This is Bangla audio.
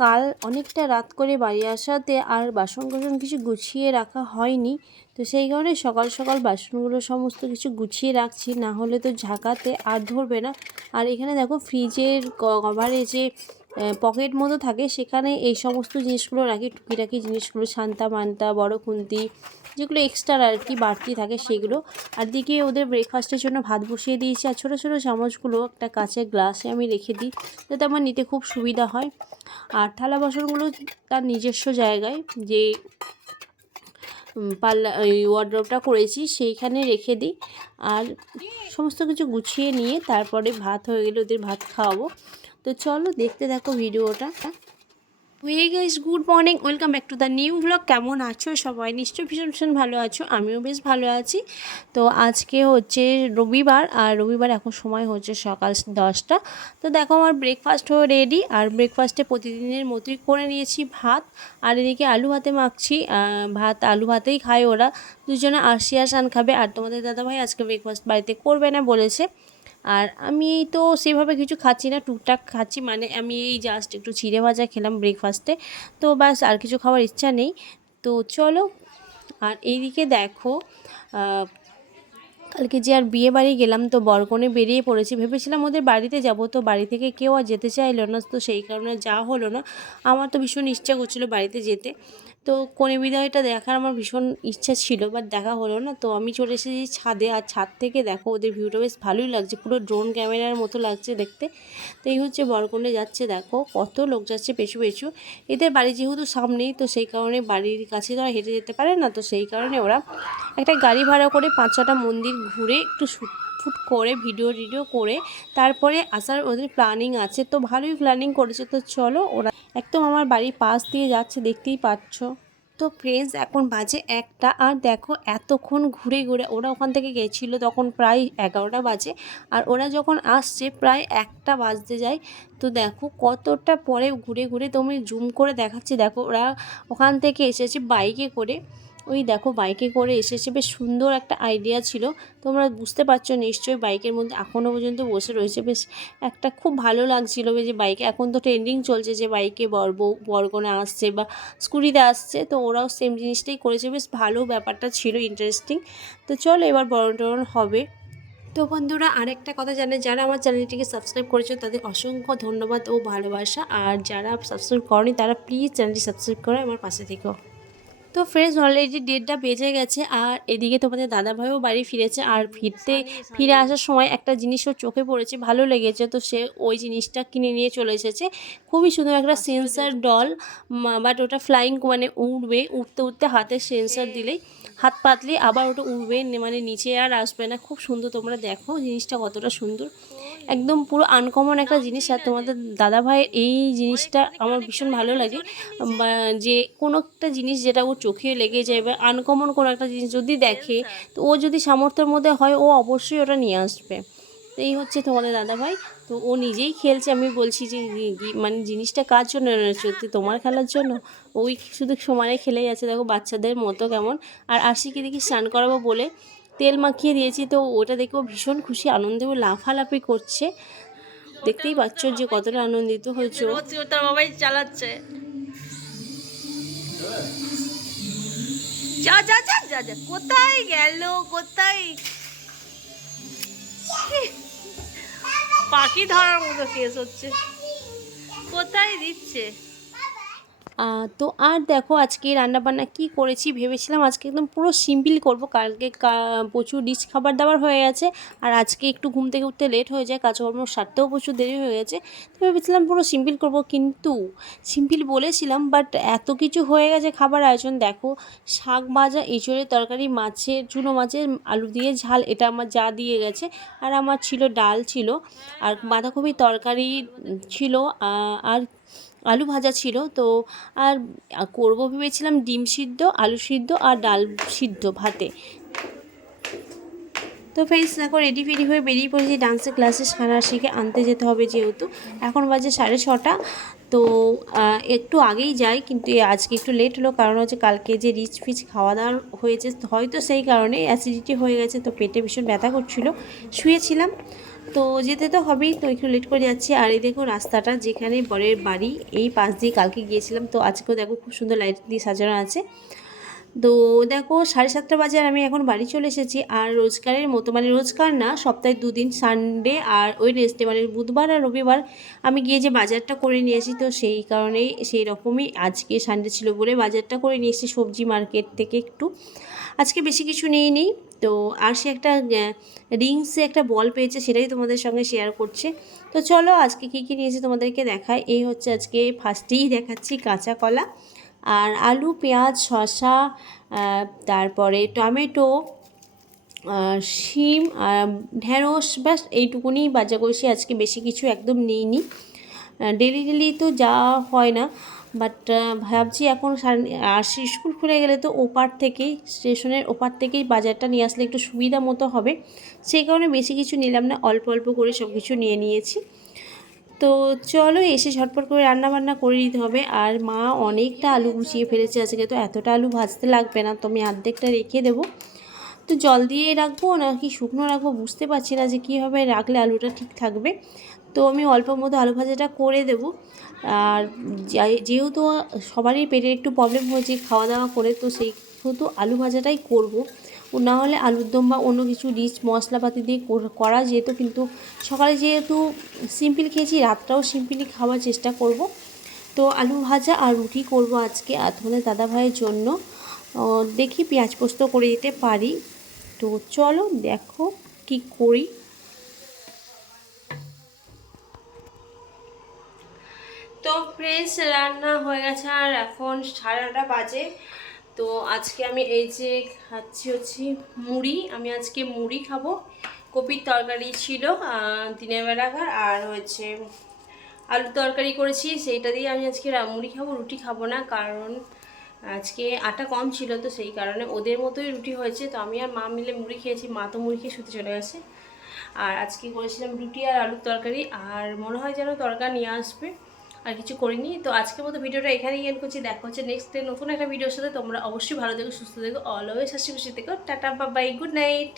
কাল অনেকটা রাত করে বাড়ি আসাতে আর বাসন-কোসন কিছু গুছিয়ে রাখা হয়নি। তো সেই কারণে সকাল সকাল বাসনগুলো সমস্ত কিছু গুছিয়ে রাখছি, না হলে তো ঝাঁকাতে আর ধরবে না। আর এখানে দেখো ফ্রিজের কভারে যে পকেট মতো থাকে সেখানে এই সমস্ত জিনিসগুলো রাখি, টুকিটাকি জিনিসগুলো, সান্তা মান্তা, বড় খুন্তি, যেগুলো এক্সট্রা আর কি বাড়তি থাকে সেগুলো। আর দিকে ওদের ব্রেকফাস্টের জন্য ভাত বসিয়ে দিয়েছি। আর ছোটো ছোটো চামচগুলো একটা কাঁচের গ্লাসে আমি রেখে দিই, যাতে আমার নিতে খুব সুবিধা হয়। আর থালা বাসনগুলো তার নিজস্ব জায়গায় যে পাল্লা ওই ওয়ার্ড্রপটা করেছি সেইখানে রেখে দিই। আর সমস্ত কিছু গুছিয়ে নিয়ে তারপরে ভাত হয়ে গেলে ওদের ভাত খাওয়াবো। তো চলো দেখতে থাকো ভিডিওটা। Hey guys, good morning, welcome back to the new blog. কেমন আছো সবাই? নিশ্চয়ই ভীষণ ভীষণ ভালো আছো, আমিও বেশ ভালো আছি। তো আজকে হচ্ছে রবিবার, আর রবিবার এখন সময় হচ্ছে সকাল 10টা। তো দেখো আমার ব্রেকফাস্ট হয়ে রেডি। আর ব্রেকফাস্টে প্রতিদিনের মতোই করে নিয়েছি ভাত, আর এদিকে আলু ভাতে মাখছি। ভাত আলু ভাতেই খায় ওরা দুজনে, আরশি আর শান খাবে। আর তোমাদের দাদাভাই আজকে ব্রেকফাস্ট বাড়িতে করবে না বলেছে। আর আমি তো সেভাবে কিছু খাচ্ছি না, টুকটাক খাচ্ছি, মানে আমি এই জাস্ট একটু চিড়ে ভাজা খেলাম ব্রেকফাস্টে। তো ব্যাস, আর কিছু খাওয়ার ইচ্ছা নেই। তো চলো। আর এইদিকে দেখো, কালকে যে আর বিয়ে বাড়ি গেলাম, তো বরকনে বেরিয়ে পড়েছি। ভেবেছিলাম ওদের বাড়িতে যাব, তো বাড়ি থেকে কেউ আর যেতে চাইলো না, তো সেই কারণে যাওয়া হলো না। আমার তো ভীষণ ইচ্ছা করছিলো বাড়িতে যেতে, তো কনে বিদায়টা দেখার আমার ভীষণ ইচ্ছা ছিল, বাট দেখা হলো না। তো আমি চলে এসেছি ছাদে। আর ছাদ থেকে দেখো ওদের ভিউটা বেশ ভালোই লাগছে, পুরো ড্রোন ক্যামেরার মতো লাগছে দেখতে। তো এই হচ্ছে বরকনে যাচ্ছে, দেখো কত লোক যাচ্ছে পেছু পেছু। এদের বাড়ি যেহেতু সামনেই, তো সেই কারণে বাড়ির কাছে তো আর হেঁটে যেতে পারে না, তো সেই কারণে ওরা একটা গাড়ি ভাড়া করে 5-6টা মন্দির ঘুরে একটু শ্যুট করে ভিডিও করে তারপরে আসার ওদের প্ল্যানিং আছে। তো ভালোই প্ল্যানিং করেছে। তো চলো, ওরা একদম আমার বাড়ির পাশ দিয়ে যাচ্ছে, দেখতেই পাচ্ছ। তো ফ্রেন্ডস, এখন বাজে 1টা। আর দেখো এতক্ষণ ঘুরে ঘুরে ওরা ওখান থেকে গেছিলো তখন প্রায় 11টা বাজে, আর ওরা যখন আসছে প্রায় 1টা বাজতে যায়। তো দেখো কতটা পরে ঘুরে ঘুরে, তো আমি জুম করে দেখাচ্ছি। দেখো ওরা ওখান থেকে এসেছে বাইকে করে, ওই দেখো বাইকে করে এসেছে। বেশ সুন্দর একটা আইডিয়া ছিল, তোমরা বুঝতে পারছো নিশ্চয়ই। বাইকের মধ্যে এখনও পর্যন্ত বসে রয়েছে, বেশ একটা খুব ভালো লাগছিলো যে বাইকে। এখন তো ট্রেন্ডিং চলছে যে বাইকে বরকনে আসছে বা স্কুটিতে আসছে, তো ওরাও সেম জিনিসটাই করেছে। বেশ ভালো ব্যাপারটা ছিল, ইন্টারেস্টিং। তো চলো এবার বরণ হবে। তো বন্ধুরা, আরেকটা কথা জানে, যারা আমার চ্যানেলটিকে সাবস্ক্রাইব করেছো তাদের অসংখ্য ধন্যবাদ ও ভালোবাসা। আর যারা সাবস্ক্রাইব করনি তারা প্লিজ চ্যানেলটি সাবস্ক্রাইব করে আমার পাশে থেকো। তো ফ্রেন্ডস, অলরেডি 1:30 বেজে গেছে। আর এদিকে তোমাদের দাদাভাইও বাড়ি ফিরেছে। আর ফিরে আসার সময় একটা জিনিস ওর চোখে পড়েছে, ভালো লেগেছে, তো সে ওই জিনিসটা কিনে নিয়ে চলে এসেছে। খুবই সুন্দর একটা সেন্সার ডল, বাট ওটা ফ্লাইং, মানে উঠবে, উঠতে উঠতে হাতের সেন্সার দিলেই হাত পাতলে আবার ওটা উঠবে, মানে নিচে আর আসবে না। খুব সুন্দর, তোমরা দেখো জিনিসটা কতটা সুন্দর, একদম পুরো আনকমন একটা জিনিস। আর তোমাদের দাদাভাইয়ের এই জিনিসটা আমার ভীষণ ভালো লাগে, যে কোনো একটা জিনিস যেটা ও চোখে লেগে যায় বা আনকমন কোনো একটা জিনিস যদি দেখে, তো ও যদি সামর্থ্যের মধ্যে হয় ও অবশ্যই ওটা নিয়ে আসবে। তো এই হচ্ছে তোমাদের দাদাভাই। তো ও নিজেই খেলছে, আমি বলছি যে মানে জিনিসটা কার জন্য সত্যি তোমার খেলার জন্য? ওই শুধু সমানে খেলে যাচ্ছে, দেখো বাচ্চাদের মতো কেমন। আর আশিকে দেখি স্নান করাবো বলে তেল মাখিয়ে দিয়েছি, তো ওটা দেখেও ভীষণ খুশি, আনন্দে ও লাফালাফি করছে। দেখতেই পাচ্ছ যে কতটা আনন্দিত হয়েছে। তার বাবাই চালাচ্ছে। যা যা যা যা যা, কোথায় গেল, কোথায়? পাখি ধরার মতো কেস হচ্ছে, কোথায় দিচ্ছে। তো আর দেখো আজকে রান্নাবান্না কি করেছি, ভেবেছিলাম আজকে একদম পুরো সিম্পল করব। কালকে প্রচুর রিচ খাবার দাবার হয়ে গেছে, আর আজকে একটু ঘুম থেকে উঠতে লেট হয়ে যায়, কাজকর্ম সারতেও প্রচুর দেরি হয়ে গেছে। তো ভেবেছিলাম পুরো সিম্পল করব, কিন্তু সিম্পল বলেছিলাম, বাট এত কিছু হয়ে গেছে খাবার আয়োজন। দেখো শাক ভাজা, এঁচড়ের তরকারি, মাছের চুনো মাছের আলু দিয়ে ঝাল, এটা আমার যা দিয়ে গেছে। আর আমার ছিল ডাল ছিল, আর বাঁধাকপির তরকারি ছিল, আর আলু ভাজা ছিল। তো আর করব ভেবেছিলাম ডিম সিদ্ধ, আলু সিদ্ধ আর ডাল সিদ্ধ ভাতে। তো ফ্রেন্ডস দেখো রেডি ফেডি হয়ে বেরিয়ে পড়েছি ডান্সের ক্লাসে, সানাসিকে আনতে যেতে হবে, যেহেতু এখন বাজে 6:30। তো একটু আগেই যাই, কিন্তু আজকে একটু লেট হলো, কারণ হচ্ছে কালকে যে রিচ ফিচ খাওয়া দাওয়া হয়েছে, হয়তো সেই কারণে অ্যাসিডিটি হয়ে গেছে, তো পেটে ভীষণ ব্যথা করছিলো, শুয়েছিলাম। তো যেতে তো হবেই, তো একটু লেট করে যাচ্ছি। আর এই দেখো রাস্তাটা, যেখানে বরের বাড়ি, এই পাশ দিয়ে কালকে গিয়েছিলাম, তো আজকেও দেখো খুব সুন্দর লাইট দিয়ে সাজানো আছে। তো দেখো 7:30 বাজে আর আমি এখন বাড়ি চলে এসেছি। আর রোজকারের মতো, মানে রোজকার না, সপ্তাহে 2 দিন সানডে আর ওয়েডনেসডে, মানে বুধবার আর রবিবার আমি গিয়ে যে বাজারটা করে নিয়ে আসি, তো সেই কারণেই সেই রকমই আজকে সানডে ছিল বলে বাজারটা করে নিয়ে এসেছি সবজি মার্কেট থেকে একটু। আজকে বেশি কিছু নিই। তো আর সে একটা রিংসে একটা বল পেয়েছে, সেটাই তোমাদের সঙ্গে শেয়ার করছে। তো চলো আজকে কী কী নিয়েছি তোমাদেরকে দেখায়। এই হচ্ছে আজকে ফার্স্টেই দেখাচ্ছি কাঁচা কলা আর আলু, পেঁয়াজ, শসা, তারপরে টমেটো, শিম, ঢেঁড়স, ব্যাস এইটুকুনি বাজার করেছি আজকে, বেশি কিছু একদম নিইনি। ডেলি তো যাওয়া হয় না, বাট ভাবছি এখন আর স্কুল খুলে গেলে তো ওপার থেকেই, স্টেশনের ওপার থেকেই বাজারটা নিয়ে আসলে একটু সুবিধা মতো হবে, সেই কারণে বেশি কিছু নিলাম না, অল্প অল্প করে সব কিছু নিয়ে নিয়েছি। তো চলো এসে ঝটপট করে রান্না বান্না করে নিতে হবে। আর মা অনেকটা আলু গুছিয়ে ফেলেছে আজকে, তো এতটা আলু ভাজতে লাগবে না, তো আমি অর্ধেকটা রেখে দেবো। তো জল দিয়ে রাখবো নাকি শুকনো রাখবো বুঝতে পারছি না যে কীভাবে রাখলে আলুটা ঠিক থাকবে। তো আমি অল্প মতো আলু ভাজাটা করে দেবো। আর যেহেতু সবারই পেটের একটু প্রবলেম হয়েছে খাওয়া দাওয়া করে, তো সেহেতু আলু ভাজাটাই করব। না হলে আলুর দম বা অন্য কিছু রিচ মশলাপাতি দিয়ে করা যেত, কিন্তু সকালে যেহেতু সিম্পল খেয়েছি, রাতটাও সিম্পলি খাওয়ার চেষ্টা করব। তো আলু ভাজা আর রুটি করব আজকে, আর তোমাদের দাদাভাইয়ের জন্য দেখি পেঁয়াজ পোস্ত করে দিতে পারি। তো চলো দেখো কি করি। তো ফ্রেন্ডস রান্না হয়ে গেছে আর এখন 9:30 বাজে। তো আজকে আমি এই যে খাচ্ছি মুড়ি, আমি আজকে মুড়ি খাবো। কপির তরকারি ছিল দিনের বেলাকার, আর হচ্ছে আলুর তরকারি করেছি, সেইটা দিয়ে আমি আজকে মুড়ি খাবো, রুটি খাবো না, কারণ আজকে আটা কম ছিল, তো সেই কারণে ওদের মতোই রুটি হয়েছে। তো আমি আর মা মিলে মুড়ি খেয়েছি, মা তো মুড়ি খেয়ে শুতে চলে গেছে। আর আজকে করেছিলাম রুটি আর আলুর তরকারি, আর মনে হয় যেন তরকা নিয়ে আসবে, আর কিছু করিনি। তো আজকের মতো ভিডিওটা এখানেই এন্ড করছি। দেখা হচ্ছে নেক্সট ডে নতুন একটা ভিডিওর সাথে। তোমরা অবশ্যই ভালো থেকো, সুস্থ থেকো, অলওয়েজ হাসি খুশি থেকো। Tata, bye bye, good night.